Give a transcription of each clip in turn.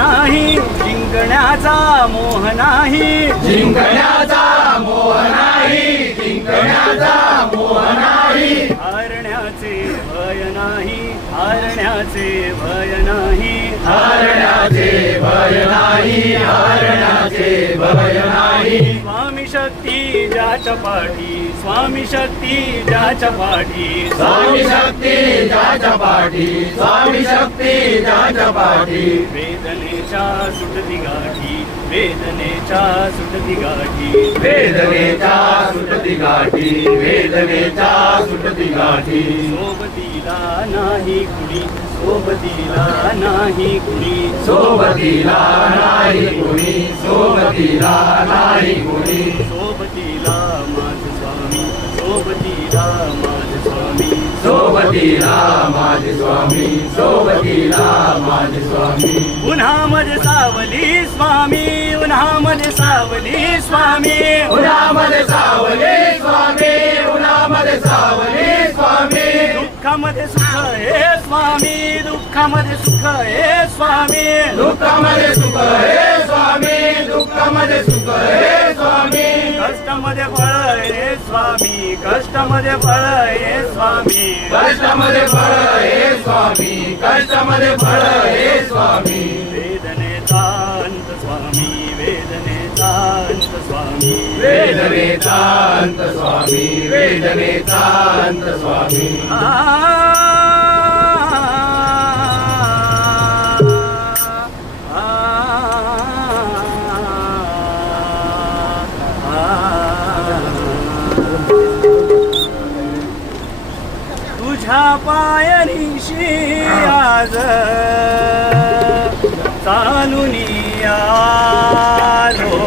नाही, जिंकण्याचा मोह नाही, जिंकण्याचा मोह नाही, जिंकण्याचा मोह नाही, हारण्याचे भय नाही, हारण्याचे भय नाही, हारण्याचे भय नाही, हारण्याचे भय नाही. स्वामी शक्ती ज्याच्या पाठी, स्वामी शक्ती ज्याच्या पाठी, स्वामी शक्ती ज्याच्या पाठी, स्वामी शक्ती ज्याच्या पाठी. वेदनेच्या सुटती गाठी, वेदनेच्या सुटती गाठी, वेदनेच्या सुटती गाठी, वेदनेच्या सुटती गाठी. सोबतीला नाही कुणी, सोबतीला नाही कुणी, सोबतीला नाही कुणी, सोबतीला नाही कुणी. सोबतीला माझे स्वामी, सोबतीला माझे स्वामी, सोबतीला माझे स्वामी, सोबतीला माझे स्वामी. उन्हामध्ये सावली स्वामी, उन्हामध्ये सावली स्वामी, उन्हामध्ये सावली स्वामी, उन्हामध्ये सावली स्वामी. दुःखामध्ये सुख हे स्वामी, दुःखामध्ये सुख हे स्वामी, दुःखामध्ये सुख हे स्वामी, दुःखामध्ये सुख हे स्वामी. कष्टामध्ये फळ हे स्वामी, कष्टामध्ये फळ हे स्वामी, कष्टामध्ये फळ हे स्वामी, कष्टामध्ये फळ हे स्वामी. वेदनेचा अंत स्वामी, वेदनेचा अंत स्वामी, वेदनेचा अंत स्वामी, वेदनेचा अंत स्वामी. तुझ्या पायरीशी आज चालून आलो,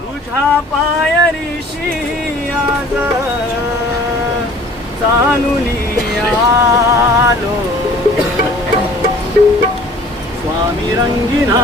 तुझ्या पायरीशी आज चालून आलो. स्वामी रंगीना